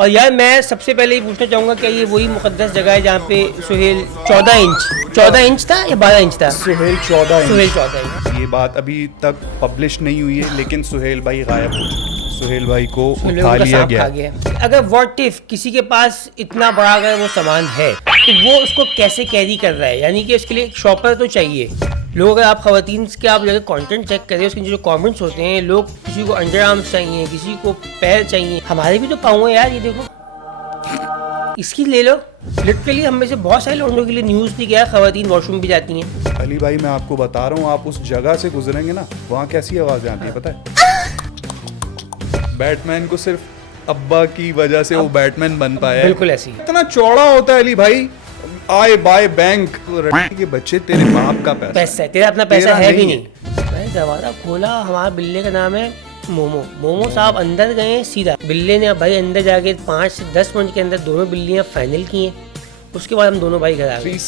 और यार मैं सबसे पहले ही पूछना चाहूँगा, क्या ये वही मुकद्दस जगह है जहाँ पे सुहेल 14 इंच था या 12 इंच था? सुहेल 14 सुहेल इंच। 14 इंच। ये बात अभी तक पब्लिश नहीं हुई है, लेकिन सुहेल भाई गायब हो चुके हैं। सुहेल भाई को सुहेल उठा का लिया सांप गया। खा गया। अगर व्हाट इफ किसी के पास इतना बड़ा अगर वो सामान है तो वो उसको कैसे कैरी कर रहा है? यानी कि उसके लिए एक शॉपर तो चाहिए। लोग, अगर आप खवातीन के आप जगह कंटेंट चेक करें, उसके जो कमेंट्स होते हैं, लोग किसी को अंडर आर्म्स चाहिए, किसी को पैर चाहिए। हमारे भी तो पाँव है यार, ये देखो, इसकी ले लो। लिटरली हम में से बहुत सारे लोगों के लिए न्यूज़ भी गया, खवातीन वॉशरूम भी जाती हैं। अली भाई मैं आपको बता रहा हूँ, आप उस जगह से गुजरेंगे ना, वहाँ कैसी आवाज़ आती है पता है? बैटमैन को सिर्फ अब्बा की वजह से वो बैटमैन बन पाया है। बिल्कुल ऐसी। इतना चौड़ा होता है अली भाई। आए बाय बैंक के बच्चे, तेरे बाप का पैसा है, तेरा अपना पैसा तेरा है भी नहीं नहीं। मैंने दरवाजा खोला, हमारे बिल्ले का नाम है मोमो। मोमो साहब अंदर गए सीधा। बिल्ले ने भाई अंदर जाके 5 से 10 मिनट के अंदर दोनों बिल्लियां फाइनल की हैं। उसके बाद हम दोनों भाई घर आ गए।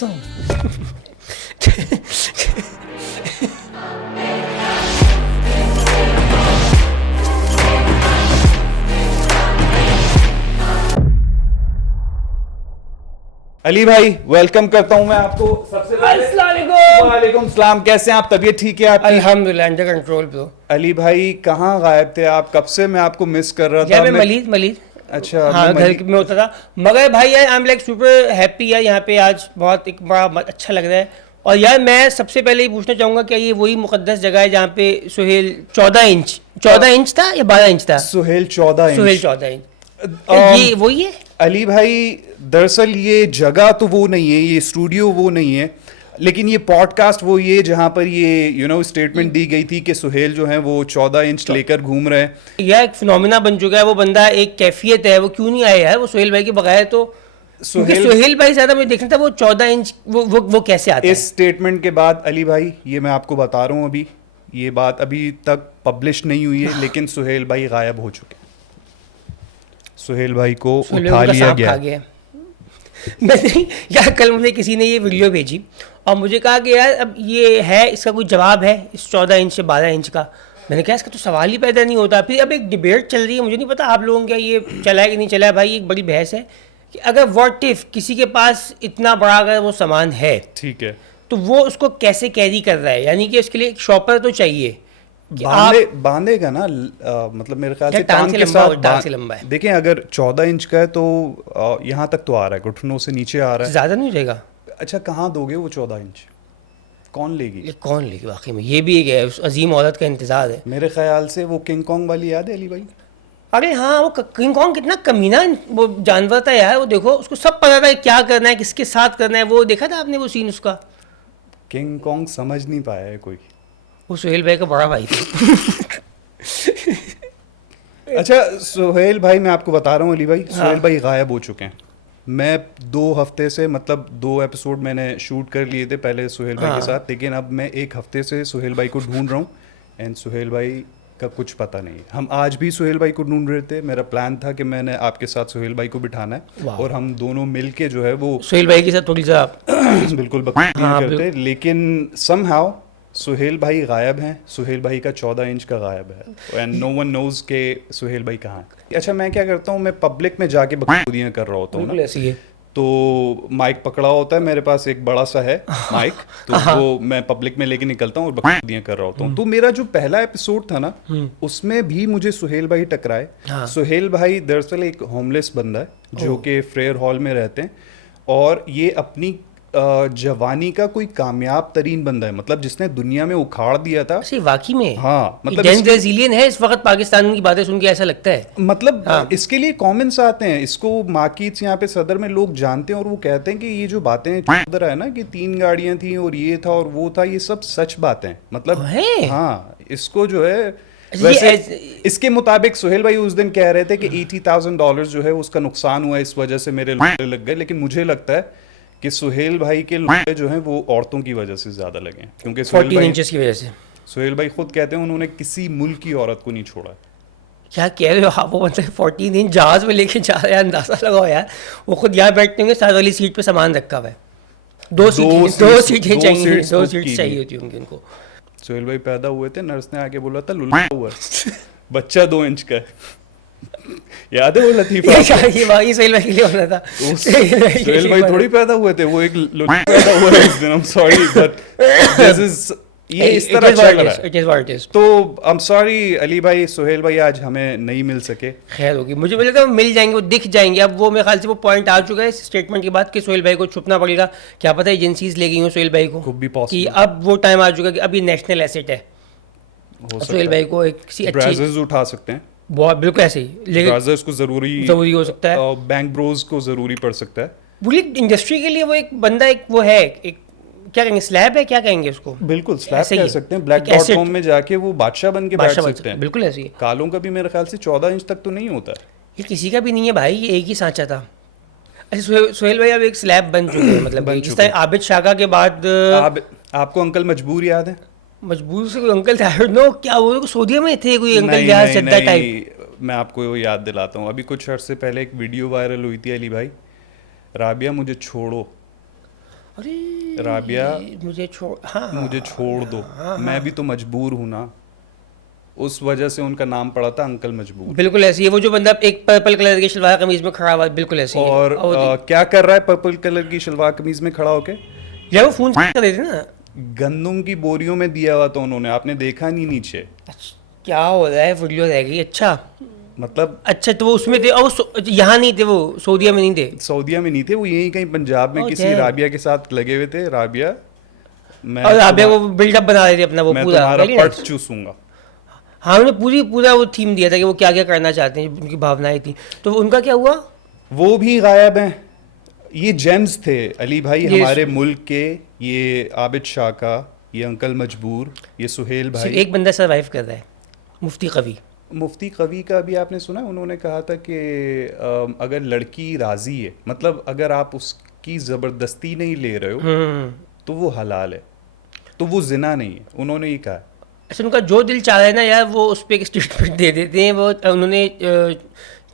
अली भाई वेलकम करता हूँ मैं आपको। सबसे वालेकुम सलाम। कैसे हैं आप? तबीयत ठीक है आपकी? अल्हम्दुलिल्लाह अंडर कंट्रोल ब्रो। अली भाई कहाँ गायब थे आप? कब से मैं आपको मिस कर रहा था। मैं मलीद अच्छा, हाँ, घर में होता था। मगर भाई यार I am like super happy यार, यहाँ पे आज बहुत एक बड़ा अच्छा लग रहा है। और यार मैं सबसे पहले ही पूछना चाहूँगा, क्या ये वही मुकद्दस जगह है जहाँ पे सुहेल 14 इंच था या 12 इंच था? सुहेल 14 इंच। सुहेल 14 इंच। ये वही है? अली भाई दरअसल ये जगह तो वो नहीं है, ये स्टूडियो वो नहीं है, लेकिन ये पॉडकास्ट वो ये जहाँ पर ये स्टेटमेंट दी गई थी कि सुहेल जो है वो 14 इंच लेकर घूम रहे हैं। यह एक फिनोमिना बन चुका है। वो बंदा एक कैफियत है, वो क्यों नहीं आया है वो सुहेल भाई के बगैर? तो सुहेल भाई ज्यादा मुझे देखना था, वो 14 इंच वो कैसे आता है? इस स्टेटमेंट के बाद अली भाई ये मैं आपको बता रहा हूँ, अभी ये बात अभी तक पब्लिश नहीं हुई है, लेकिन सुहेल भाई गायब हो चुके हैं। सुहेल भाई को उठा लिया गया। मैंने यार कल मुझे किसी ने ये वीडियो भेजी और मुझे कहा कि यार अब ये है, इसका कोई जवाब है इस 14 इंच से 12 इंच का? मैंने कहा इसका तो सवाल ही पैदा नहीं होता। फिर अब एक डिबेट चल रही है, मुझे नहीं पता आप लोगों का ये चला है कि नहीं चला है। भाई एक बड़ी बहस है कि अगर व्हाट इफ किसी के पास इतना बड़ा अगर वो सामान है, ठीक है, तो वो उसको कैसे कैरी कर रहा है? यानी कि उसके लिए एक शॉपर तो चाहिए। बांधेगा ना, मतलब मेरे ख्याल से टांग के साथ लंबा है। देखें अगर 14 इंच का है तो यहाँ तक तो आ रहा है, घुटनों से नीचे आ रहा है। ज्यादा नहीं रहेगा? अच्छा कहाँ दोगे वो 14 इंच? कौन लेगी? कौन लेगी वाकई में? ये भी एक उस अजीम औरत का इंतजार है। मेरे ख्याल से वो किंग कॉन्ग वाली याद है अली भाई? अरे हाँ, वो किंग कॉन्ग कितना कमीना वो जानवर था यार। वो देखो, उसको सब पता था क्या करना है, किसके साथ करना है। वो देखा था आपने वो सीन उसका? किंग कॉन्ग समझ नहीं पाया है कोई। वो सुहेल भाई का बड़ा भाई था। अच्छा सुहेल भाई मैं आपको बता रहा हूँ अली भाई, सुहेल भाई गायब हो चुके हैं। मैं 2 हफ्ते से, मतलब 2 एपिसोड मैंने शूट कर लिए थे पहले सुहेल भाई के साथ, लेकिन अब मैं 1 हफ्ते से सुहेल भाई को ढूंढ रहा हूँ एंड सुहेल भाई का कुछ पता नहीं। हम आज भी सुहेल भाई को ढूंढ रहे थे। मेरा प्लान था कि मैंने आपके साथ सुहेल भाई को बिठाना है और हम दोनों मिलके जो है वो सुहेल भाई के साथ थोड़ी सा बिल्कुल बकवास करते, लेकिन समहाउ सुहेल भाई गायब हैं। सुहेल भाई का 14 इंच का गायब है एंड नो वन नोज के सुहेल भाई कहाँ है। अच्छा मैं क्या करता हूँ, मैं पब्लिक में जाके बकवादियाँ कर रहा होता हूँ ना, ऐसी है। तो माइक पकड़ा होता है मेरे पास, एक बड़ा सा है माइक, तो वो मैं पब्लिक में लेके निकलता हूँ और बकवादियाँ कर रहा होता हूँ। तो मेरा जो पहला एपिसोड था ना, उसमें भी मुझे सुहेल भाई टकराए। सुहेल भाई दरअसल एक होमलेस बंदा है जो कि फ्रेयर हॉल में रहते हैं और ये अपनी जवानी का कोई कामयाब तरीन बंदा है, मतलब जिसने दुनिया में उखाड़ दिया था। वाकई में? हाँ, मतलब ब्राजीलियन है इस वक्त। पाकिस्तान की बातें सुन के ऐसा लगता है, मतलब इसके लिए कमेंट्स आते हैं, इसको मार्केट्स यहाँ पे सदर में लोग जानते हैं और वो कहते हैं कि ये जो बातें उधर है ना कि 3 गाड़ियां थी और ये था और वो था, ये सब सच बातें, मतलब हाँ इसको जो है वैसे इसके मुताबिक सुहेल भाई उस दिन कह रहे थे कि $80,000 जो है उसका नुकसान हुआ इस वजह से मेरे लग गए, लेकिन मुझे लगता है कि सुहेल भाई के लोग जो हैं वो औरतों की वजह से ज्यादा लगे, क्योंकि 14 इंचेस की वजह से। सुहेल भाई खुद कहते हैं उन्होंने किसी मुल्क की औरत को नहीं छोड़ा। क्या कह रहे हो आप? वो मतलब 14 इंच जहाज में लेके जा रहे हैं, अंदाजा लगाओ यार। वो खुद यहाँ बैठते होंगे, साथ वाली सीट पे सामान रखा हुआ है। 2 सीटें चाहिए होती होंगी उनको। सुहेल भाई पैदा हुए थे, नर्स ने आके बोला था लुल्ला हुआ बच्चा 2 इंच का है। याद है वो लतीफा? ये सोहेल भाई के लिए होना था। सोहेल भाई थोड़ी पैदा हुए थे, वो एक पैदा हुआ है इस दिन। I am sorry but this is, ये इस तरह चल रहा है। It is what it is. तो आई एम सॉरी अली भाई, सोहेल भाई आज हमें नहीं मिल सके। खैर होगी, मुझे लगता है मिल जाएंगे, वो दिख जाएंगे। अब वो मेरे ख्याल से वो पॉइंट आ चुका है इस स्टेटमेंट के बाद कि सोहेल भाई को छुपना पड़ेगा। क्या पता एजेंसीज ले गई हो सोहेल भाई को Could be possible. कि अब वो टाइम आ चुका है कि अब ये नेशनल एसेट है। हो सोहेल भाई को एक किसी अच्छी, ब्राउजर्स उठा सकते हैं, बहुत बिल्कुल ऐसे ही, लेकिन ब्राउजर्स को जरूरी हो सकता है। बैंक ब्रोज को जरूरी पड़ सकता है। पूरी इंडस्ट्री के लिए वो एक बंदा, एक वो है, एक क्या कहेंगे, स्लैब है, क्या कहेंगे उसको? बिल्कुल स्लैब ऐसे कह ही, सकते हैं। ब्लैक एक asset। डॉट कॉम में जाके वो बादशाह बन के बैठ बादशाह बन सकते हैं। बिल्कुल ऐसे ही। कालों का भी मेरे ख्याल से 14 इंच तक तो नहीं होता है। ये किसी का भी नहीं है भाई, ये एक ही सांचा था। अच्छा सोहेल भाई अब एक स्लैब बन चुके हैं, मतलब बन जिस चुके तरह आबिद शाका के बाद आपको अंकल मजबूर याद है? मजबूर से कोई अंकल थे, आई डोंट नो क्या वो सऊदीया में थे, कोई अंकल नहीं, जहाज नहीं, चद्दा नहीं, टाइप। मैं आपको वो याद दिलाता हूँ। अभी कुछ अर्से पहले एक वीडियो वायरल हुई थी अली भाई, राबिया मुझे छोड़ो, अरे राबिया मुझे छोड़, हाँ मुझे छोड़ दो, मैं भी तो मजबूर हूँ ना। उस वजह से उनका नाम पड़ा था अंकल मजबूर। बिल्कुल ऐसी है। वो जो बंदा एक पर्पल कलर की शलवार कमीज में खड़ा हुआ है, बिल्कुल ऐसी है। और क्या कर रहा है पर्पल कलर की शलवार कमीज में खड़ा होके? यार वो फोन कर रहे थे ना, गंदुम की बोरियों में दिया हुआ था उन्होंने, आपने देखा नहीं नीचे? अच्छा, क्या हो रहा है, वीडियो रह गई। अच्छा मतलब अच्छा, तो वो उसमें थे और यहाँ नहीं थे, वो सऊदीया में नहीं थे। सऊदीया में नहीं थे वो, यहीं कहीं पंजाब में Oh, किसी damn। राबिया के साथ लगे हुए थे। राबिया मैं और राबिया वो बिल्डअप बना रहे थे अपना, वो मैं पूरा तुम्हारा very पट nice। चूसूंगा। हाँ उन्होंने पूरा वो थीम दिया था कि वो क्या क्या करना चाहते हैं, उनकी भावनाएं थी। तो उनका क्या हुआ? वो भी गायब हैं। ये जेम्स थे अली भाई ये हमारे मुल्क के, ये आबिद शाह का, ये अंकल मजबूर, ये सुहेल सिर्फ भाई। एक बंदा सरवाइव कर रहा है, मुफ्ती कवी। मुफ्ती कवी का भी आपने सुना? उन्होंने कहा था कि अगर लड़की राजी है, मतलब अगर आप उसकी ज़बरदस्ती नहीं ले रहे हो तो वो हलाल है, तो वो जिना नहीं है। उन्होंने ये कहा। अच्छा उनका जो दिल चाह रहा है ना यार, वो उस पर एक स्टेटमेंट दे देते हैं। वो उन्होंने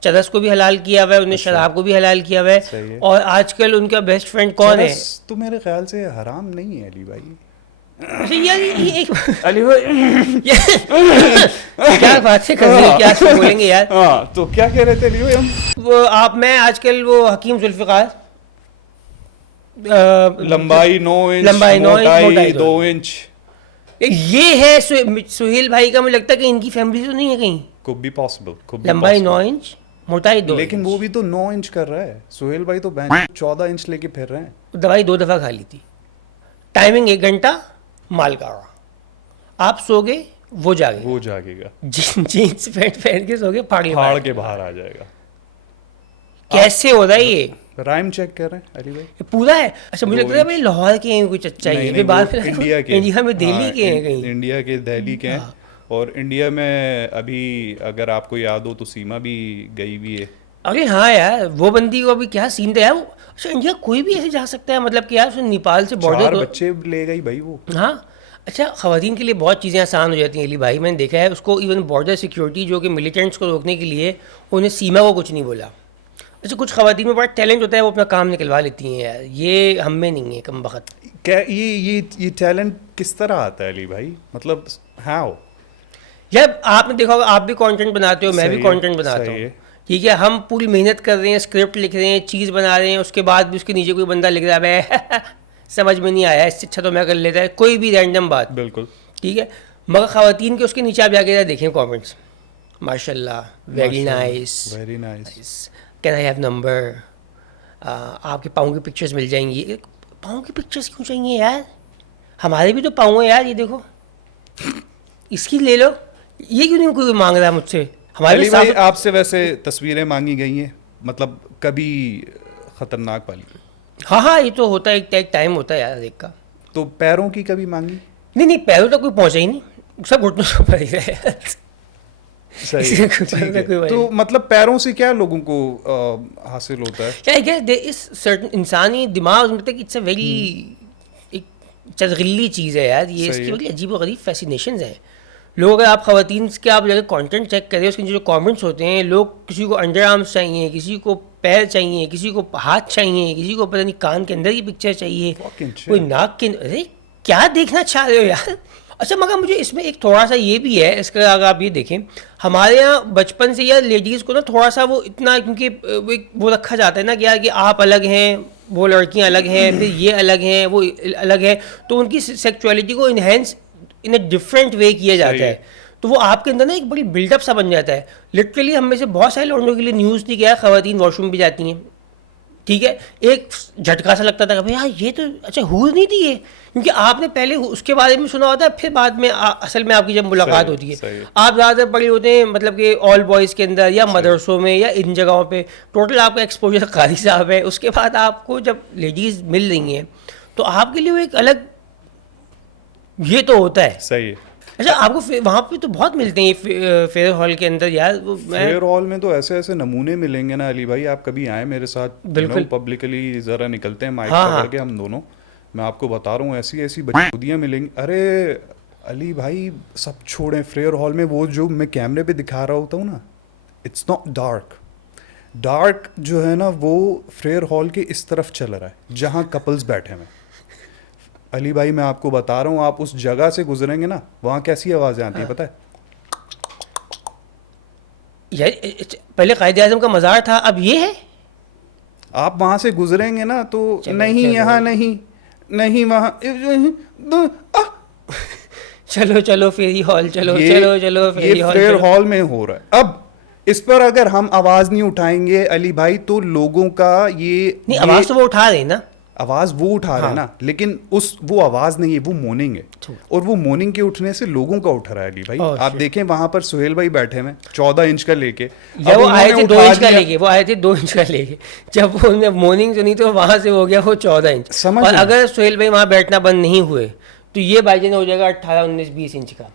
चरस को भी हलाल किया हुआ है, उन्होंने शराब को भी हलाल किया हुआ सही है। है। और आजकल उनका बेस्ट फ्रेंड कौन है? चरस तो मेरे ख्याल से हराम नहीं है अली भाई। अच्छा यार ये एक अली भाई क्या बातें कर रहे हैं, क्या सब बोलेंगे यार। हाँ तो क्या कह रहे थे अली भाई हम? वो मैं आजकल वो हकीम जुल्फ़िकार, लंबाई 9 इंच, लंबाई 9 इंच, मोटाई मोटाई 2 इंच। ये है सुहेल भाई का। मुझे लगता है कि इनकी फैमिली तो नहीं है कहीं। Could be possible, could be लंबाई possible। 9 इंच, मोटाई 2 लेकिन वो भी तो 9 इंच कर रहा है। सुहेल भाई तो 14 इंच लेके फिर रहे हैं। दवाई 2 दफ़ा खा ली थी, टाइमिंग 1 घंटा, माल का आप सो गए, वो जागे, वो जागेगा, जीन्स पैंट पहन के सो गए, फाड़ के बाहर आ जाएगा। कैसे हो रहा है ये? राइम चेक कर रहे हैं अली भाई? ये पूरा है। अच्छा मुझे लगता है भाई लाहौर के हैं कुछ अच्छा नहीं, ही, नहीं, बात वो इंडिया के, इंडिया में दिल्ली हाँ, के हैं कहीं। इंडिया के दिल्ली के हैं। और इंडिया में अभी अगर आपको याद हो तो सीमा भी गई हुई है। अरे हाँ यार, वो बंदी को अभी क्या सीन था यार। अच्छा इंडिया कोई भी ऐसे जा सकता है, मतलब कि यार उसने नेपाल से 4 बॉर्डर। बच्चे ले गई भाई वो। हाँ अच्छा, ख़वातीन के लिए बहुत चीज़ें आसान हो जाती हैं अली भाई। मैंने देखा है उसको, इवन बॉर्डर सिक्योरिटी जो कि मिलिटेंट्स को रोकने के लिए, उन्हें सीमा को कुछ नहीं बोला। अच्छा कुछ ख़वातीन में बड़ा टैलेंट होता है, वो अपना काम निकलवा लेती हैं यार, ये हम में नहीं है कम वक्त। क्या ये टैलेंट किस तरह आता है अली भाई? मतलब हाउ? यार आपने देखा होगा, आप भी कंटेंट बनाते हो, मैं भी सही है, कंटेंट बनाता सही हूँ, है। ठीक है। हम पूरी मेहनत कर रहे हैं, स्क्रिप्ट लिख रहे हैं, चीज़ बना रहे हैं, उसके बाद भी उसके नीचे कोई बंदा लिख रहा है समझ में नहीं आया, इससे अच्छा तो मैं कर लेता है, कोई भी रैंडम बात, बिल्कुल ठीक है। मगर ख़वातीन के उसके नीचे आप जाके देखें कमेंट्स, माशाल्लाह, very nice, very nice, can I have number, आपके पाँव की पिक्चर्स मिल जाएंगी। पाँव की पिक्चर्स क्यों चाहिए यार? हमारे भी तो पाँव है यार, ये देखो, इसकी ले लो। ये क्यों नहीं कोई मांग रहा मुझसे? हमारे अली भाई आपसे वैसे तस्वीरें मांगी गई हैं, मतलब कभी खतरनाक वाली? हाँ हाँ, ये तो होता है, एक टाइम होता है यार एक का। तो पैरों की कभी मांगी? नहीं नहीं, पैरों तक कोई पहुंचा ही नहीं, सब घुटनों से ऊपर ही रहे। सही है, ठीक है। तो मतलब पैरों से क्या लोगों को हासिल होता है? क्या है, देयर इज सर्टेन इंसानी दिमाग में इट्स अ वेरी एक चरगिल्ली चीज़ है यार ये, इसकी बड़ी अजीब व गरीब फैसिनेशंस हैं। लोग, अगर आप ख़वातीन के आप जाकर कंटेंट चेक करें, उसके जो कमेंट्स होते हैं, लोग किसी को अंडर आर्म्स चाहिए, किसी को पैर चाहिए, किसी को हाथ चाहिए, किसी को पता नहीं कान के अंदर की पिक्चर चाहिए, कोई नाक के, अरे क्या देखना चाह रहे हो यार? अच्छा मगर मुझे इसमें एक थोड़ा सा ये भी है, इसका अगर आप ये देखें, हमारे यहाँ बचपन से या लेडीज़ को ना थोड़ा सा वो इतना, क्योंकि वो रखा जाता है ना कि यार कि आप अलग हैं, वो लड़कियाँ अलग हैं, फिर ये अलग हैं, वो अलग है, तो उनकी सेक्सुअलिटी को enhance in a different way किया जाता है। तो वो आपके अंदर ना एक बड़ी बिल्डअप सा बन जाता है। लिटरली हम में से बहुत सारे लौंडों के लिए न्यूज़ थी क्या, ख़वातीन वॉशरूम भी जाती हैं, ठीक है, एक झटका सा लगता था कि भाई यार ये तो अच्छा हूर नहीं थी ये, क्योंकि आपने पहले उसके बारे में सुना होता है, फिर बाद में असल में आपकी जब मुलाकात होती है, आप ज़्यादातर पढ़े होते हैं मतलब कि ऑल बॉयज़ के अंदर या मदरसों में या इन जगहों पे, टोटल आपका एक्सपोजर कारी साहब है। उसके बाद आपको जब लेडीज़ मिल रही हैं तो आपके लिए वो एक अलग ये तो होता है। सही है। अच्छा आपको वहाँ पे तो बहुत मिलते हैं ये फेयर हॉल के अंदर यार, फेयर हॉल में तो ऐसे ऐसे नमूने मिलेंगे ना अली भाई, आप कभी आए मेरे साथ, बिल्कुल पब्लिकली ज़रा निकलते हैं माइक हाँ, पकड़ के हम दोनों, मैं आपको बता रहा हूँ ऐसी ऐसी बचूदियाँ मिलेंगी। अरे अली भाई सब छोड़ें, फेयर हॉल में वो जो मैं कैमरे पे दिखा रहा होता हूँ ना, इट्स नॉट डार्क, डार्क जो है ना वो फेयर हॉल के इस तरफ चल रहा है जहाँ कपल्स बैठे हैं। अली भाई मैं आपको बता रहा हूँ, आप उस जगह से गुजरेंगे ना, वहाँ कैसी आवाज़ें आती है पता है? यार पहले कायदे आज़म का मज़ार था, अब ये है। आप वहाँ से गुजरेंगे ना तो नहीं यहाँ नहीं, नहीं वहाँ, चलो चलो फेरी हॉल, चलो चलो चलो फेरी हॉल, फेयर हॉल में हो रहा है। अब इस पर अगर हम आवाज़ नहीं उठाएंगे अली भाई तो लोगों का नहीं, आवाज़ तो वो उठा रहे ना, आवाज वो उठा रहे हैं ना, लेकिन वो आवाज नहीं है, वो मोर्निंग है, और वो मोर्निंग के उठने से लोगों का उठ रहा है अली भाई। आप देखें वहां पर सुहेल भाई बैठे हैं 14 इंच का लेके, या वो आए थे 2 इंच का लेके, वो आए थे 2 इंच का लेके, जब उन्होंने मोर्निंग सुनी तो वहां से हो गया वो 14 इंच। और अगर सुहेल भाई वहां बैठना बंद नहीं हुए तो ये भाईजान हो जाएगा 18, 19, 20 इंच का,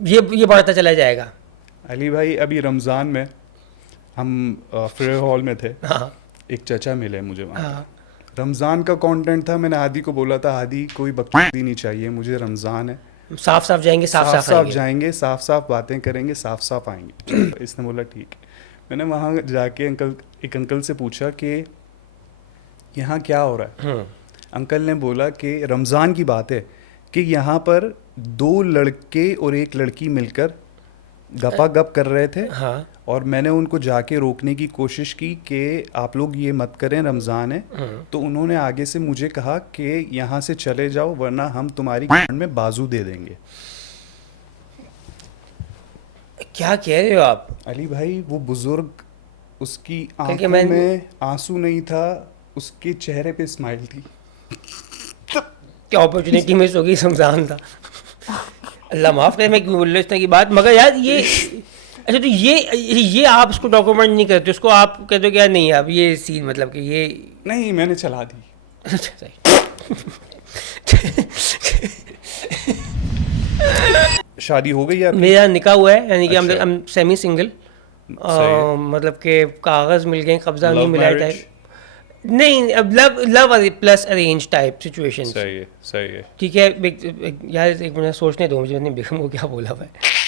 ये बढ़ता चला जाएगा। अली भाई अभी रमजान में हम फेयर हॉल में थे, एक चचा मिले मुझे वहाँ, रमज़ान का कंटेंट था, मैंने हादी को बोला था हादी कोई बकवास नहीं चाहिए मुझे, रमज़ान है, साफ साफ जाएंगे, साफ जाएंगे, साफ साफ बातें करेंगे, साफ साफ आएंगे। इसने बोला ठीक है। मैंने वहाँ जाके एक अंकल से पूछा कि यहाँ क्या हो रहा है। अंकल ने बोला कि रमज़ान की बात है कि यहाँ पर 2 लड़के और 1 लड़की मिलकर गपागप कर रहे थे, हाँ। और मैंने उनको जाके रोकने की कोशिश की कि आप लोग ये मत करें, रमज़ान है। तो उन्होंने आगे से मुझे कहा कि यहाँ से चले जाओ वरना हम तुम्हारी कान में बाजू दे देंगे। क्या कह रहे हो आप अली भाई? वो बुजुर्ग, उसकी आंखों में आंसू नहीं था, उसके चेहरे पे स्माइल थी। क्या अपॉर्चुनिटी मिस होगी, रमज़ान था। अल्लाह माफ़ करे मैं क्यों बोल रहा हूँ इस तरह की बात, मगर यार ये अच्छा तो ये आप उसको डॉक्यूमेंट नहीं करते, उसको आप कहते हो क्या नहीं आप ये सीन मतलब कि ये नहीं मैंने चला दी। शादी हो गई है? मेरा निकाह हुआ है, यानी कि हम सेमी सिंगल, मतलब के कागज़ मिल गए, कब्जा नहीं मिला था, नहीं अब love plus arrange type situation. सही है, सही है, ठीक है। यार एक मिनट सोचने दो मुझे, मैंने बेगम को क्या बोला हुआ है।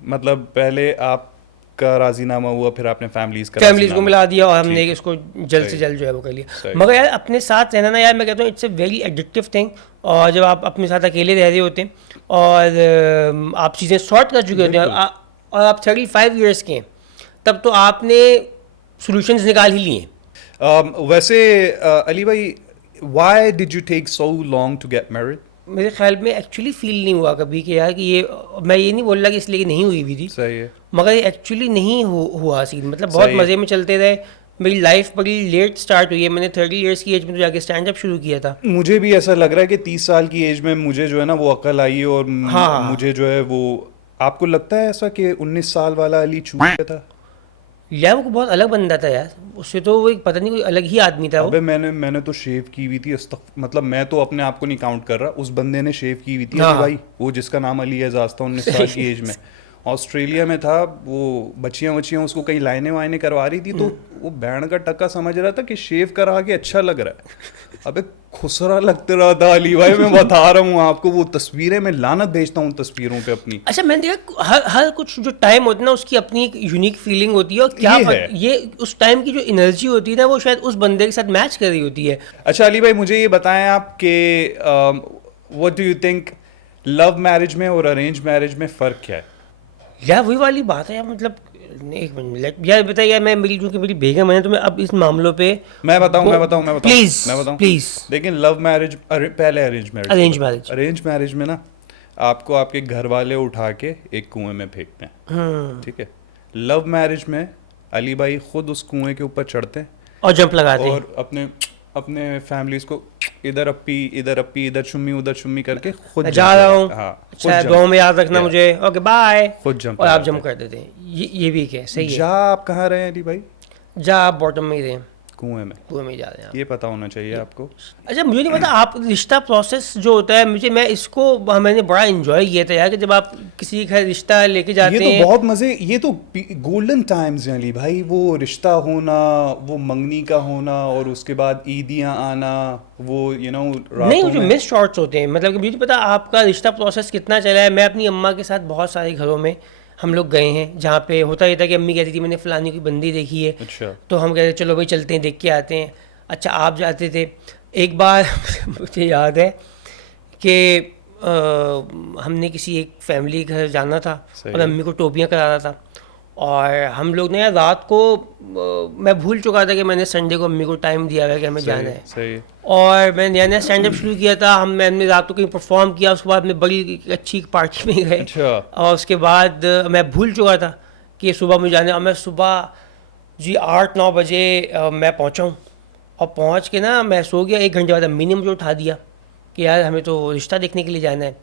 मतलब पहले आपका राजीनामा हुआ, फिर आपने फैमिलीज को मिला दिया और हमने इसको जल्द से जल्द जो है वो कर लिया। मगर यार अपने साथ रहना ना यार, मैं कहता हूँ it's a very addictive thing, और जब आप अपने साथ अकेले रह रहे होते हैं और आप चीज़ें सॉर्ट कर चुके होते हैं और आप 35 ईयर्स के हैं, तब तो आपने सोल्यूशंस निकाल ही लिए। वैसे अली भाई, why did you take so long to get married? मेरे ख्याल में एक्चुअली फील नहीं हुआ कभी कि यार कि ये, मैं ये नहीं बोल रहा कि इसलिए नहीं हुई भी थी, सही है, मगर ये एक्चुअली नहीं हुआ सीन, मतलब बहुत मज़े में चलते रहे। मेरी लाइफ बड़ी लेट स्टार्ट हुई है, मैंने 30 ईयर्स की एज में तो जाके स्टैंड अप शुरू किया था। मुझे भी ऐसा लग रहा है कि 30 साल की एज में मुझे जो है ना वो अकल आई, और मुझे जो है वो, आपको लगता है ऐसा कि 19 साल वाला अली चूक गया था? यार वो बहुत अलग बंदा था यार, उससे तो वो पता नहीं कोई अलग ही आदमी था। अबे मैंने तो शेव की हुई थी, मतलब मैं तो अपने आप को नहीं काउंट कर रहा, उस बंदे ने शेव की हुई थी भाई, वो जिसका नाम अली एजाज था, 19 साल की एज में, ऑस्ट्रेलिया में था वो, बच्चियां उसको कहीं लाइने वाइने करवा रही थी, तो वो बैंड का टक्का समझ रहा था कि शेव करा के अच्छा लग रहा है। अबे खुसरा लगते रहा था अली भाई, मैं बता रहा हूँ आपको, वो तस्वीरें मैं लानत भेजता हूँ तस्वीरों पे अपनी। अच्छा मैंने देखा हर कुछ जो टाइम होता है ना उसकी अपनी एक यूनिक फीलिंग होती है, और क्या ये उस टाइम की जो एनर्जी होती है ना वो शायद उस बंदे के साथ मैच कर रही होती है। अच्छा अली भाई मुझे ये बताएं आप कि what do you think love marriage में और अरेंज मैरिज में फ़र्क क्या है? यार वही वाली बात है यार, मतलब एक मिनट यार बताइए यार, मैं मेरी क्योंकि मेरी बेगम है तो मैं अब इस मामलों पे मैं बताऊं प्लीज मैं बताऊं प्लीज। लेकिन लव मैरिज पहले अरेंज मैरिज अरेंज मैरिज में ना आपको आपके घर वाले उठा के एक कुएं में फेंकते हैं, ठीक है। लव मैरिज में अली भाई खुद उस कुएं के ऊपर चढ़ते हैं और जंप लगाते हैं और अपने अपने फैमिलीज को इधर अप्पी इधर चुम्मी करके खुद मैं जा रहा हूँ, हाँ अच्छा दुआ में याद रखना मुझे, ओके बाय, खुद जंप और आप जंप कर देते हैं। ये भी क्या सही है? जा आप कहाँ रहे हैं अली भाई? जा आप बॉटम में ही रहे, कुएं में जा रहे हैं आप। ये पता होना चाहिए आपको। अच्छा मुझे नहीं पता आप रिश्ता प्रोसेस जो होता है, मैं इसको मैंने बड़ा एंजॉय किया था यार, कि जब आप किसी का रिश्ता लेके जाते हैं। ये तो बहुत मजे, ये तो गोल्डन टाइम्स हैं अली भाई, वो रिश्ता होना, वो मंगनी का होना और उसके बाद ईदियाँ आना, वो नहीं वो जो मिस शॉट्स होते हैं, मतलब कि मुझे नहीं पता आपका रिश्ता प्रोसेस कितना चला है। मैं अपनी अम्मा के साथ बहुत सारे घरों में हम लोग गए हैं जहाँ पे होता ये था कि अम्मी कहती थी मैंने फलानी की बंदी देखी है, अच्छा। तो हम कहते चलो भाई चलते हैं देख के आते हैं। अच्छा आप जाते थे। एक बार मुझे याद है कि हमने किसी एक फैमिली के घर जाना था और अम्मी को टोपियाँ कराना था, और हम लोग ने यार रात को मैं भूल चुका था कि मैंने संडे को अम्मी को टाइम दिया हुआ है कि हमें जाना है। सही। और मैंने नया नया स्टैंड अप शुरू किया था, हमने रात को कहीं परफॉर्म किया, उसके बाद मैं बड़ी अच्छी पार्टी में गए। अच्छा। और उसके बाद मैं भूल चुका था कि सुबह मुझे जाना है, और मैं सुबह जी 8-9 बजे मैं पहुंचा हूँ, और पहुंच के ना मैं सो गया। 1 घंटे बाद अम्मी ने मुझे उठा दिया कि यार हमें तो रिश्ता देखने के लिए जाना है।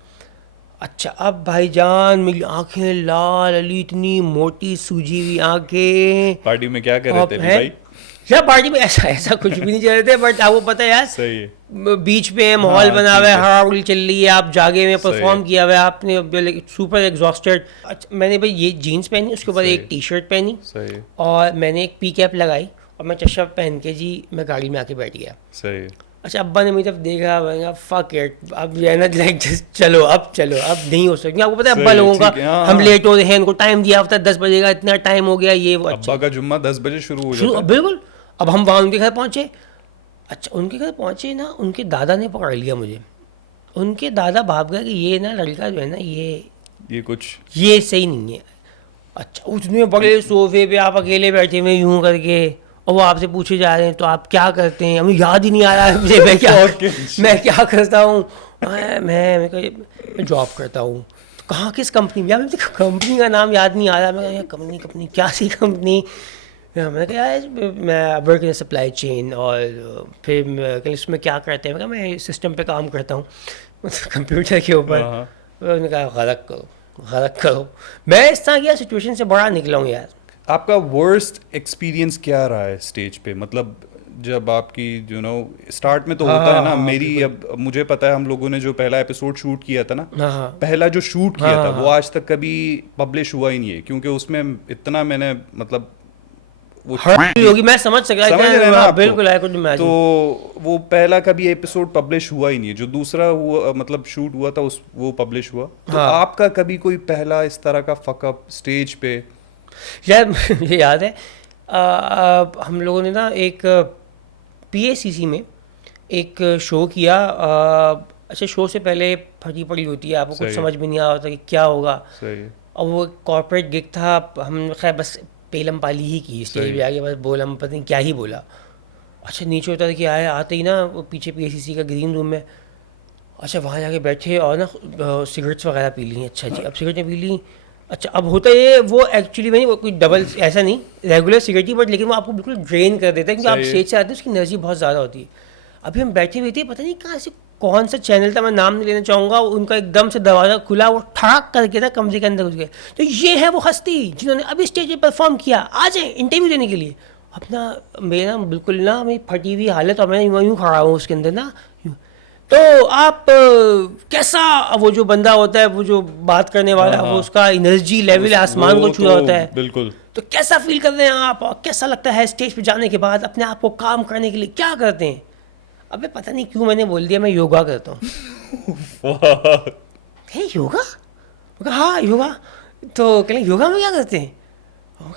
अच्छा अब भाईजान मेरी आंखें लाल, अली इतनी मोटी सूजी हुई आंखें। पार्टी में क्या कर रहे थे भाई? यार पार्टी में ऐसा कुछ भी नहीं चल रहे थे, बट आपको पता है यार, सही है। बीच पे माहौल बना हुआ है, हवा चल रही है, आप जागे में परफॉर्म किया हुआ है आपने, सुपर एग्जॉस्टेड। अच्छा मैंने भाई ये जीन्स पहनी, उसके ऊपर एक टी शर्ट पहनी, सही। और मैंने एक पी कैप लगाई और मैं चश्मा पहन के जी मैं गाड़ी में आके बैठ गया। सही। अच्छा अब्बा ने मेरी तरफ देखा, मैंने फक इट, अब जो है ना लाइक चलो अब नहीं हो सकती। आपको पता है अब्बा लोगों का, हम लेट हो रहे हैं, उनको टाइम दिया होता है 10 बजे का, इतना टाइम हो गया ये वो। अब्बा का जुम्मा 10 बजे शुरू हो जाता है। बिल्कुल। अब हम वहाँ उनके घर पहुँचे। अच्छा उनके घर पहुँचे ना, उनके दादा ने पकड़ लिया मुझे। उनके दादा भाप गया कि ये ना लड़का जो है ना ये सही नहीं है। अच्छा उतने बड़े सोफे पे आप अकेले बैठे हुए यूं करके, और वो आपसे पूछे जा रहे हैं तो आप क्या करते हैं, हमें याद ही नहीं आ रहा है मुझे मैं क्या करता हूँ। मैं जॉब करता हूँ। तो कहाँ किस कंपनी में? यार कंपनी का नाम याद नहीं आ रहा। मैं कंपनी क्या सी कंपनी? मैंने कहा यार मैं वर्क इन सप्लाई चेन, और फिर कल इसमें क्या करते हैं? मैं सिस्टम पे काम करता हूँ, मतलब कंप्यूटर के ऊपर। उन्होंने कहा गलत करो। मैं इस तरह की सिचुएशन से बड़ा निकला हूँ यार। आपका वर्स्ट एक्सपीरियंस क्या रहा है स्टेज पे? मतलब जब आपकी स्टार्ट में तो होता है ना, मेरी अब मुझे पता है हम लोगों ने जो पहला एपिसोड शूट किया था ना, पहला जो शूट किया था वो आज तक कभी पब्लिश हुआ ही नहीं है, क्योंकि उसमें इतना मैंने मतलब वो होगी, मैं समझ सका, बिल्कुल आई कुड इमेजिन। तो वो पहला कभी एपिसोड पब्लिश हुआ ही नहीं है, जो दूसरा हुआ मतलब शूट हुआ था वो पब्लिश हुआ। तो आपका कभी कोई पहला इस तरह का फकअप स्टेज पे? यार मुझे याद है हम लोगों ने ना एक PACC में एक शो किया। अच्छा शो से पहले फटी पड़ी होती है, आपको कुछ समझ में नहीं आ रहा था कि क्या होगा। और वो कॉर्पोरेट गिग था, हम खैर बस पेलम पाली ही की, स्टेज पे आके बस बोला, पता नहीं क्या ही बोला। अच्छा नीचे उतर के आए, आते ही ना वो पीछे PACC का ग्रीन रूम में। अच्छा वहाँ जाके बैठे और ना सिगरेट्स वगैरह पी ली। अच्छा जी अब सिगरेटें पी ली। अच्छा अब होता है वो एक्चुअली में वो कोई डबल ऐसा नहीं, रेगुलर सिगरेट ही, बट लेकिन वो आपको बिल्कुल ड्रेन कर देता है, क्योंकि आप स्टेज से आते हैं उसकी एनर्जी बहुत ज़्यादा होती है। अभी हम बैठे हुए थे, पता नहीं कहाँ से कौन सा चैनल था, मैं नाम नहीं लेना चाहूँगा, उनका एकदम से दरवाज़ा खुला, वो ठड़क करके ना कमरे के अंदर घुस गए। तो ये है वो हस्ती जिन्होंने अभी स्टेज पर परफॉर्म किया, आ जाए इंटरव्यू देने के लिए। अपना मेरा बिल्कुल ना मेरी फटी हुई हालत, और मैं यूँ खड़ा हूँ उसके अंदर ना। तो आप कैसा, वो जो बंदा होता है, वो जो बात करने वाला, वो उसका एनर्जी लेवल आसमान को छू रहा होता है। बिल्कुल। तो कैसा फील कर रहे हैं आप, और कैसा लगता है स्टेज पे जाने के बाद अपने आप को काम करने के लिए क्या करते हैं? अबे पता नहीं क्यों मैंने बोल दिया मैं योगा करता हूँ। योगा? हाँ योगा। तो कहें योगा में क्या करते हैं?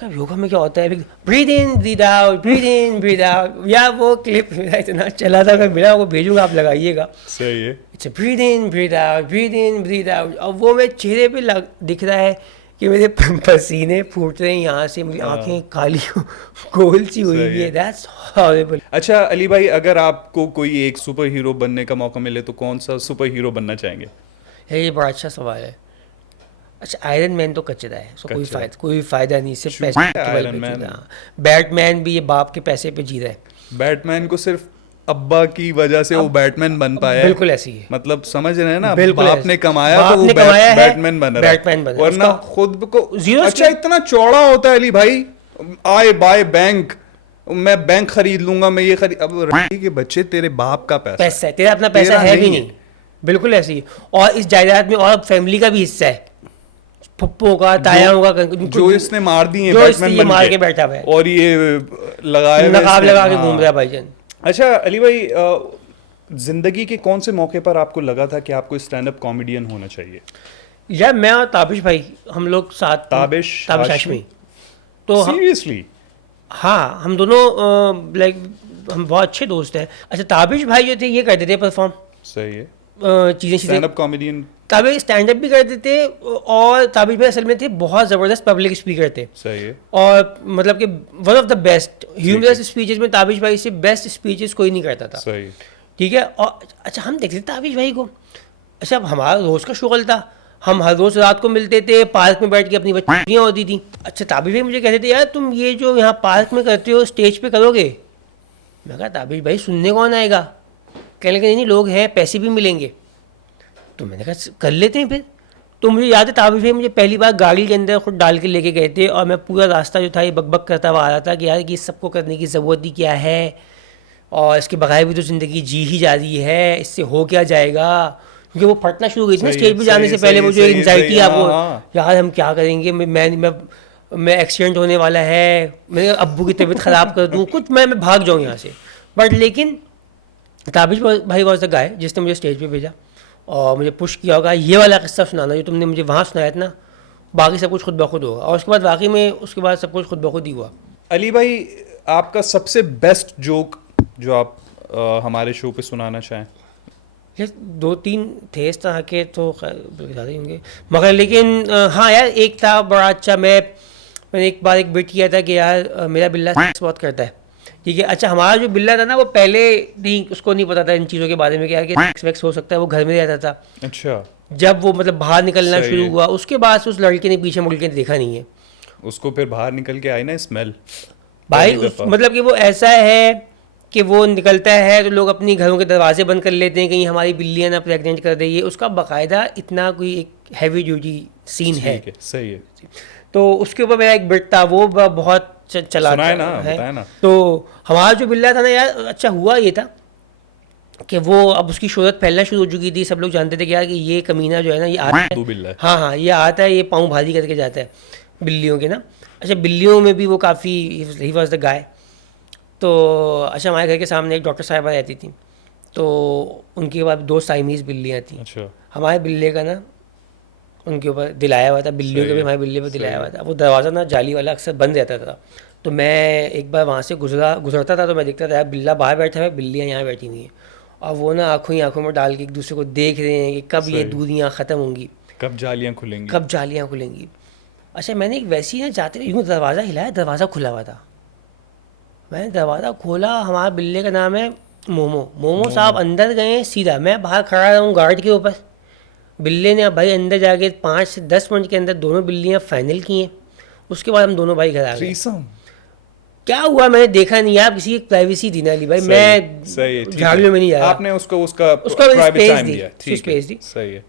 योगा में क्या होता है, breathe in breathe out, breathe in breathe out, या वो क्लिप मेरा इतना चला था, मैं बिना वो भेजूंगा, आप लगाइएगा। सही है। It's breathe in breathe out, breathe in breathe out, और वो मेरे चेहरे पे दिख रहा है कि मेरे पसीने फूट रहे हैं यहाँ से, मेरी आंखें काली गोल सी हुई हुई है। That's horrible. अच्छा अली भाई, अगर आपको कोई एक सुपर हीरो बनने का मौका मिले तो कौन सा सुपर हीरो बनना चाहेंगे? ये बड़ा अच्छा सवाल है। अच्छा, आयरन मैन तो कचरा है, उसको कोई फायदा नहीं, सिर्फ पैसे के बल पे जी रहा है। बैटमैन भी ये बाप के पैसे पे जी रहा है। बैटमैन को सिर्फ अब्बा की वजह से वो बैटमैन बन पाया है। बिल्कुल ऐसी है, मतलब समझ रहे हैं ना, बिल्कुल बाप ने कमाया तो वो बैटमैन बन रहा है, वरना खुद को जीरो। अच्छा इतना चौड़ा होता है अली भाई, आए बाय बैंक, मैं बैंक खरीद लूंगा, मैं ये खरीद, अब रही के बच्चे तेरे बाप का पैसा है, तेरा अपना पैसा है भी नहीं। बिल्कुल ऐसी है, और इस जायदाद में और फैमिली का भी हिस्सा है, पप्पो का, तायाओं का, जो इसने मार दिए, जो इसने मार के बैठा हुआ है, और ये लगाए नकाब लगा के घूम रहा है भाईजान। अच्छा अली भाई, जिंदगी के कौन से मौके पर आपको लगा था कि आपको स्टैंड अप कॉमेडियन होना चाहिए? यार मैं और ताबिश भाई, हम लोग साथ, ताबिश हाशमी, तो सीरियसली? हाँ, हम दोनों लाइक हम बहुत अच्छे दोस्त हैं। अच्छा, ताबिश भाई जो थे ये करते थे परफॉर्म, सही है, चीज़ें stand up comedian. Tabish stand up भी करते थे, और ताबिश भाई असल में थे बहुत ज़बरदस्त पब्लिक स्पीकर थे। सही है। और मतलब कि one of the best humorous speeches में ताबिश भाई से बेस्ट स्पीचेस कोई नहीं करता था। सही। ठीक है। और अच्छा, हम देखते थे ताबिश भाई को, अच्छा अब हमारा रोज़ का शुगल था, हम हर रोज़ रात को मिलते थे, पार्क में बैठ के अपनी बच्चियाँ होती थी। अच्छा, ताबिश भाई मुझे कहते थे, यार तुम ये जो यहाँ पार्क में करते हो स्टेज पे करोगे? मैं कहा ताबिश भाई सुनने कौन आएगा? कहने लगे नहीं लोग हैं, पैसे भी मिलेंगे। तो मैंने कहा कर लेते हैं फिर। तो मुझे याद है ताबिश भाई मुझे पहली बार गाड़ी के अंदर खुद डाल के लेके गए थे, और मैं पूरा रास्ता जो था ये बकबक करता हुआ आ रहा था कि यार कि सबको करने की ज़रूरत ही क्या है, और इसके बगैर भी तो ज़िंदगी जी ही जा रही है, इससे हो क्या जाएगा? क्योंकि वो फटना शुरू हो गई थी ना स्टेज पे जाने से पहले, वो जो एंग्जाइटी है वो, यार हम क्या करेंगे, मैं एक्सीडेंट होने वाला है, मेरे अब्बू की तबीयत ख़राब कर दूँ कुछ, मैं भाग जाऊँ यहाँ से। बट लेकिन ताबिश भाई वॉज द गाय जिसने मुझे स्टेज पे भेजा और मुझे पुश किया होगा, ये वाला किस्सा सुनाना जो तुमने मुझे वहाँ सुनाया था ना, बाकी सब कुछ खुद ब खुद होगा। और उसके बाद वाकई में उसके बाद सब कुछ खुद ब खुद ही हुआ। अली भाई, आपका सबसे बेस्ट जोक जो आप हमारे शो पे सुनाना चाहें? ये 2-3 थे इस तरह के, तो ज़्यादा ही होंगे, मगर लेकिन हाँ यार एक था बड़ा अच्छा, मैंने एक बार एक बिट किया था कि यार मेरा बिल्ला सेक्स बहुत करता है। ठीक है। अच्छा, हमारा जो बिल्ला था ना वो पहले नहीं, उसको नहीं पता था इन चीज़ों के बारे में, क्या कि सेक्स वैक्स हो सकता है, वो घर में रहता था। अच्छा। जब वो मतलब बाहर निकलना शुरू हुआ उसके बाद से उस लड़के ने पीछे मुड़ के देखा नहीं है। उसको फिर बाहर निकल के आई ना स्मेल भाई, मतलब कि वो ऐसा है कि वो निकलता है तो लोग अपनी घरों के दरवाजे बंद कर लेते हैं, कहीं हमारी बिल्लियाँ ना प्रेग्नेंट कर दे, ये उसका बाकायदा इतना कोई एक हैवी ड्यूटी सीन है। सही है। तो उसके ऊपर मेरा एक बिट था, वो बहुत चला ना। तो हमारा जो बिल्ला था ना यार, अच्छा हुआ ये था कि वो अब उसकी शोहरत फैलना शुरू हो चुकी थी, सब लोग जानते थे कि यार कि ये कमीना जो है ना ये आता है, हाँ ये आता है, ये पाँव भारी करके जाता है बिल्लियों के ना। अच्छा, बिल्लियों में भी वो काफ़ी ही वॉज द गाय। तो अच्छा, हमारे घर के सामने एक डॉक्टर साहिबा रहती थी, तो उनके बाद 2 साइमीज़ बिल्लियाँ थी। अच्छा। हमारे बिल्ले का ना उनके ऊपर दिलाया हुआ था, बिल्लियों के भी हमारे बिल्ले पर दिलाया हुआ था। वो दरवाज़ा ना जाली वाला अक्सर बंद रहता था, तो मैं एक बार वहाँ से गुजरता था तो मैं देखता था यार बिल्ला बाहर बैठा है, बिल्लियाँ यहाँ बैठी हुई हैं, और वो ना आँखों में डाल के एक दूसरे को देख रहे हैं कि कब ये दूरियाँ ख़त्म होंगी, कब जालियाँ खुलेंगी। अच्छा, मैंने एक वैसी ना जाते यूँ दरवाज़ा हिलाया, दरवाज़ा खुला हुआ था, मैंने दरवाज़ा खोला, हमारे बिल्ले का नाम है मोमो साहब अंदर गए सीधा, मैं बाहर खड़ा रहा हूँ गार्ड के ऊपर। बिल्ले ने भाई अंदर जाके 5 से 10 मिनट के अंदर दोनों बिल्लियाँ फाइनल की हैं। उसके बाद हम दोनों भाई घर आ गए। क्या हुआ मैंने देखा नहीं यार, किसी की प्राइवेसी थी ना अली भाई, मैं झाड़ियों में नहीं आया, आपने उसका प्राइवेट टाइम दिया, स्पेस दी। सही है।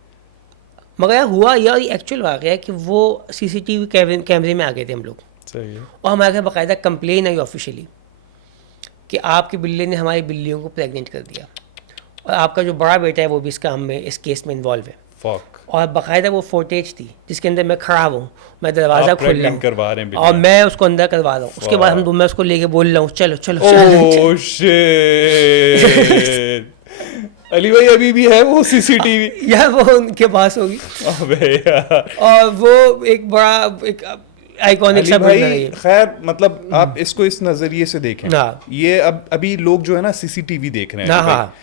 मगर यार हुआ यार एक्चुअल वाक़या है कि वो सीसीटीवी कैमरे में आ गए थे हम लोग। सही है। और हमारे घर बाकायदा कंप्लेन आई ऑफिशियली कि आपके बिल्ले ने हमारी बिल्लियों को प्रेग्नेंट कर दिया, और आपका जो बड़ा बेटा है वो भी इस केस में इन्वॉल्व है। और बाकायदा वो फुटेज थी जिसके अंदर मैं खड़ा हूँ, मैं दरवाज़ा खोल रहा हूँ और मैं उसको अंदर करवा रहा हूँ। उसके बाद मैं उसको लेके बोल रहा हूँ चलो चलो ओह शिट। अली भाई अभी भी है वो सीसीटीवी? यार वो उनके पास होगी। अबे यार। और वो एक बड़ा आइकॉनिक अली सा भाई बिल्डर है ये। खैर मतलब आप इसको इस नजरिए से देखें, हाँ। ये अब अभी लोग जो है ना सीसीटीवी देख रहे हैं हाँ भाई, हाँ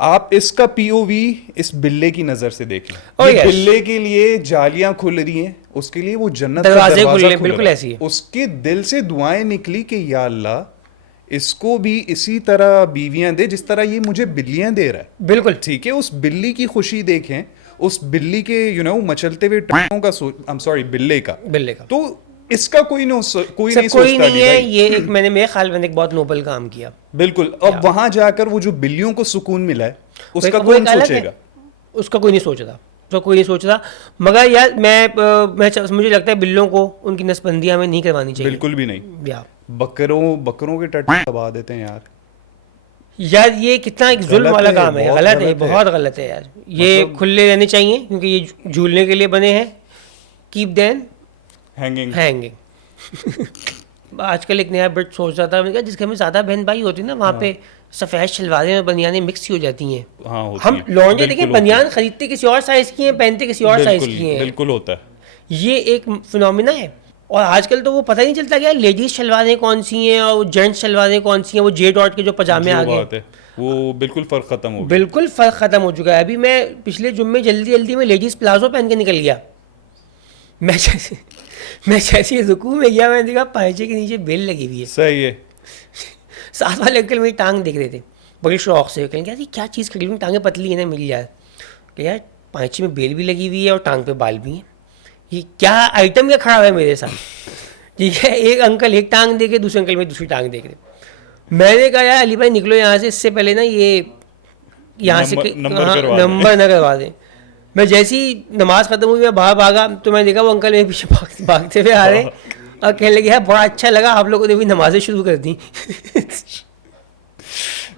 आप इसका पीओवी इस बिल्ले की नजर से देख Oh, लें। ये yes. बिल्ले के लिए जालियां खुल रही हैं, उसके लिए वो जन्नत का दरवाजे दरवाजा खुल रहे हैं, खुल बिल्कुल रहा है। ऐसी है। उसके दिल से दुआएं निकली कि या अल्लाह इसको भी इसी तरह बीवियां दे जिस तरह ये मुझे बिल्लियां दे रहा है। बिल्कुल। ठीक है, उस बिल्ली की खुशी देखें, उस बिल्ली के मचलते हुए टांगों का आई एम सॉरी बिल्ले का, बिल्ले का तो इसका कोई नहीं कोई सब नहीं कोई सोचता नहीं कि है। भाई ये एक मेरे ख्याल में एक बहुत नोबल काम किया। बिल्कुल। अब वहां जाकर वो जो बिल्लियों को सुकून मिला है उसका वो कौन एक अलग है। सोचेगा? उसका कोई नहीं सोच रहा, उसका कोई नहीं सोच रहा। मगर यार मुझे लगता है बिल्लों को उनकी नसबंदी हमें नहीं करवानी चाहिए। बिल्कुल भी नहीं। या बकरों के टट्टे दबा देते हैं यार। यार ये कितना एक जुल्म गलत वाला है, काम है, बहुत गलत है, गलत है। बहुत गलत है यार। ये मतलब- खुले रहने चाहिए क्योंकि ये झूलने के लिए बने हैं। Keep then hanging. हैंगिंग। आजकल एक नया बिट सोच रहा था, मैंने कहा जिसके में ज़्यादा बहन भाई होती है ना वहाँ पे सफ़ेद शलवारें और बनियानें मिक्स ही हो जाती हैं। हाँ होती हम है। लौंडे देखें बिल्कुल बनियान होती खरीदते किसी और साइज़ की हैं, पहनते किसी और है। साइज़ बिल्कुल की हैं। बिल्कुल होता है। ये एक फिनोमिना है। और आजकल तो वो पता ही नहीं चलता क्या लेडीज शलवारें कौन सी हैं और जेंट्स शलवारें कौन सी हैं। वो जे डॉट के जो पजामे आ जो गए, बात है वो बिल्कुल फर्क खत्म हो गया। बिल्कुल फ़र्क ख़त्म हो चुका है। अभी मैं पिछले जुम्मे जल्दी जल्दी में लेडीज़ प्लाजो पहन के निकल गया। मैं जैसे रुकू में गया, मैंने देखा पायचे के नीचे बेल लगी हुई है। सही है। साथ वाले अंकल मेरी टांग देख रहे थे बड़ी शौक से। कहें यार ये क्या चीज़ खरीदूँ, टांगें पतली है ना मिल जाए। कि यार पायचे में बेल भी लगी हुई है और टांग पे बाल भी हैं, ये क्या आइटम क्या खड़ा हुआ है मेरे साथ। ठीक है, एक अंकल एक टांग देखे, दूसरे अंकल में दूसरी टांग देख रहे। मैंने कहा यार अली भाई निकलो यहाँ से, इससे पहले ना ये यहाँ से नंबर ना करवा दें। मैं जैसी नमाज खत्म हुई मैं बाहर भागा तो मैं देखा वो अंकल मेरे पीछे भागते हुए आ रहे और कहने लगे यार बड़ा अच्छा लगा आप लोगों ने भी नमाजें शुरू कर दी।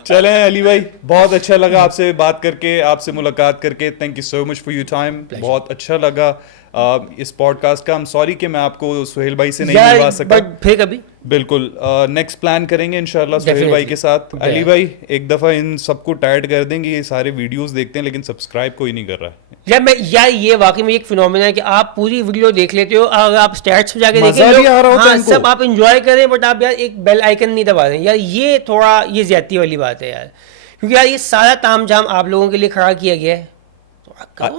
चले अली भाई, बहुत अच्छा लगा आपसे बात करके, आपसे मुलाकात करके। Thank you so much for your time. बहुत अच्छा लगा इस पॉडकास्ट का। I'm सॉरी कि मैं आपको सुहेल भाई से नहीं मिलवा सका। बट फिर कभी बिल्कुल नेक्स्ट प्लान करेंगे इंशाल्लाह सुहेल भाई के साथ। अली भाई एक दफ़ा इन सबको टैग कर देंगे, ये सारे वीडियोस देखते हैं लेकिन सब्सक्राइब कोई नहीं कर रहा है। यार ये वाकई में एक फिनोमेना है कि आप पूरी वीडियो देख लेते हो, अगर आप स्टैट्स पे जाके मजा देखें भी आ रहा होता है इनको। सब आप इंजॉय करें, बट आप यार एक बेल आइकन नहीं दबा दें यार। ये थोड़ा ये ज्यादती वाली बात है यार, क्योंकि यार ये सारा ताम झाम आप लोगों के लिए खड़ा किया गया है।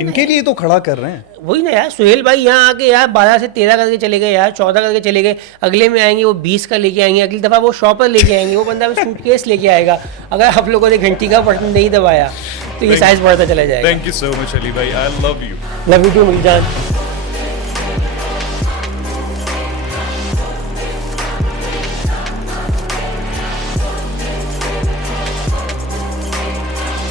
इनके लिए तो खड़ा कर रहे हैं। वही ना यार, सुहेल भाई यहाँ आके यार 12 से 13 करके चले गए यार, 14 करके चले गए। अगले में आएंगे वो 20 का लेके आएंगे, अगली दफ़ा वो शॉपर लेके आएंगे, वो बंदा सूटकेस लेके आएगा। अगर आप लोगों ने घंटी का बटन नहीं दबाया तो ये साइज बढ़ता चला जाएगा। Thank you so much Ali भाई, I love you. Love you too मिलजान।